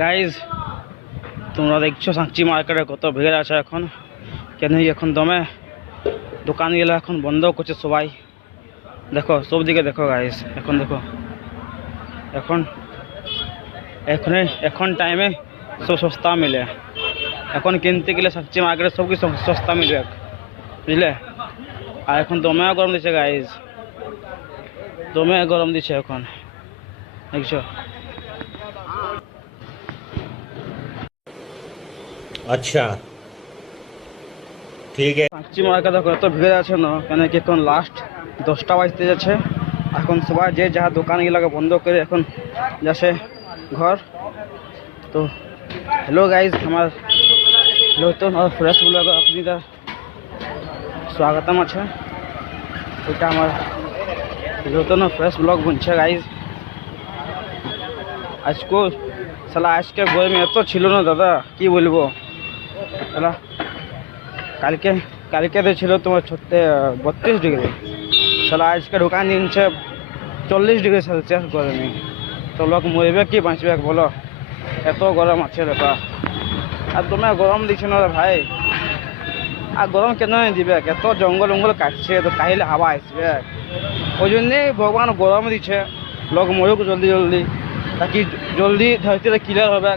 Guys তোমরা দেখছো সাঁচি মার্কেটে কত ভিড় আছে এখন। কেন এখন দমে দোকানগুলো এখন বন্ধ করছে সবাই। দেখো সব দিকে দেখো গাইজ, এখন দেখো এখন এখন টাইমে সব সস্তা মিলে। এখন কিনতে গেলে সাঁচি মার্কেটে সব কিছু সস্তা মিলবে, বুঝলে। আর এখন দমে গরম দিচ্ছে গাইজ, দমে গরম দিচ্ছে এখন, দেখছো। अच्छा ठीक है। সাঁচি মার্কেটে দেখো এত ভিড় আছে না, কেন কি এখন লাস্ট 10টা বাজতে যাচ্ছে। এখন সবাই যে যা দোকানগুলোকে বন্ধ করে এখন যাচ্ছে ঘর। তো হ্যালো গাইজ, আমার নতুন আর ফ্রেশ ব্লগ আপনাদের স্বাগতম আছে। এটা আমার নতুন ফ্রেশ ব্লগ বুনছে গাইজ। আজকে সালা আজকে গরমে এত ছিল না দাদা, কি বলবো। সালা কালকে তো ছিল তোমার 32 ডিগ্রি, সালা আজকে ঢোকান দিনছে 40 ডিগ্রি সেলসিয়াস গরমে। তো লোক মরবে কি বাঁচবে বলো, এত গরম আছে দাদা। আর তুমি গরম দিচ্ছ না ভাই, আর গরম কেন দিবে, এত জঙ্গল কাটছে তো কাহিলে হাওয়া আসবে। ওই জন্যেই ভগবান গরম দিচ্ছে, লোক মরুক জলদি জলদি, তাকি জলদি ধরতে ক্লিয়ার হবে।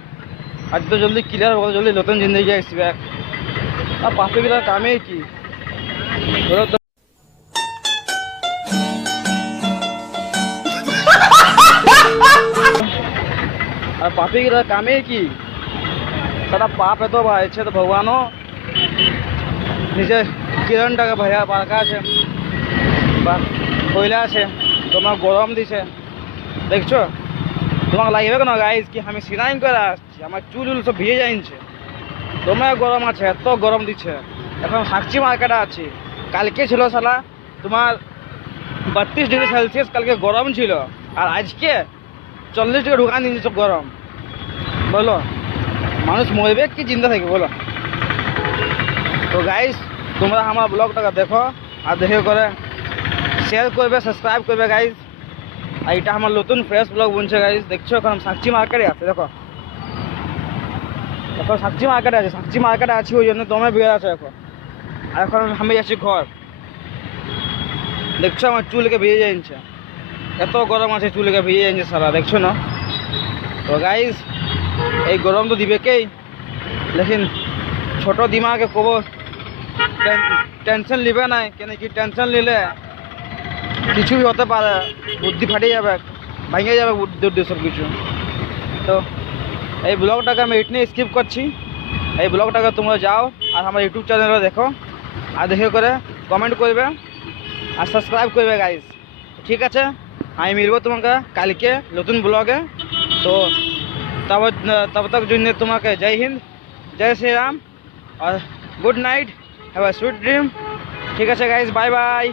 আর তো জলদি ক্লিয়ার হবে জলদি নতুন জিন্দগি আসবে। আর পাপিগুলোর কামে কি বলো তো। আর পাপিগুলোর কামে কি, সারা পাপ এত বাড়ছে তো ভগবানও নিজের কিরণটাকে ভাইয়া পারকা আছে বা কইলা আছে, তোমার গরম দিছে দেখছো। তোমাকে লাগবে কেন গাইজ কি আমি সিনাইন করে আসছি, আমার চুল সব ভিজে যাইছে। তোমার গরম আছে, এত গরম দিচ্ছে। এখন সাঁচি মার্কেটে আছি, কালকে ছিল সালা তোমার 32 ডিগ্রি সেলসিয়াস, কালকে গরম ছিল। আর আজকে 40 ডিগ্রি ঢুকান দিচ্ছে সব গরম। বলো মানুষ মরবে কি চিন্তা থাকে বলো। তো গাইজ তোমরা আমার ব্লগটাকে দেখো, আর দেখে করে শেয়ার করবে, সাবস্ক্রাইব করবে গাইজ। আর এটা আমার নতুন ফ্রেশ ব্লগ বুনছে গাইজ। দেখছো এখন সাঁচি মার্কেটে আছে, দেখো এখন সাঁচি মার্কেটে আছে, সাঁচি মার্কেটে আছি ওই জন্য দমে বের আছে এখন। আর এখন আমি যাচ্ছি ঘর। দেখছো আমার চুলকে ভিজে যাচ্ছে, এত গরম আছে চুলকে ভিজে যাচ্ছে সারা, দেখছো না। তো গাইজ এই গরম তো দিবে কেই, লেকিন ছোট দিমাগে কব টেনশন নিবে না, কেন কি টেনশন নিলে কিছুই হতে পারে, বুদ্ধি ফাটে যাবে, ভেঙে যাবে বুদ্ধি সব কিছু। তো এই ব্লগটাকে আমি এটনি স্কিপ করছি। এই ব্লগটাকে তোমরা যাও আর আমার ইউটিউব চ্যানেলে দেখো, আর দেখে করে কমেন্ট করবে আর সাবস্ক্রাইব করবে গাইজ, ঠিক আছে। আমি মিলবো তোমাকে কালকে নতুন ব্লগে। তো তব তক জন্য তোমাকে জয় হিন্দ, জয় শ্রী রাম, আর good night, have a sweet dream. ঠিক আছে গাইজ, বাই বাই।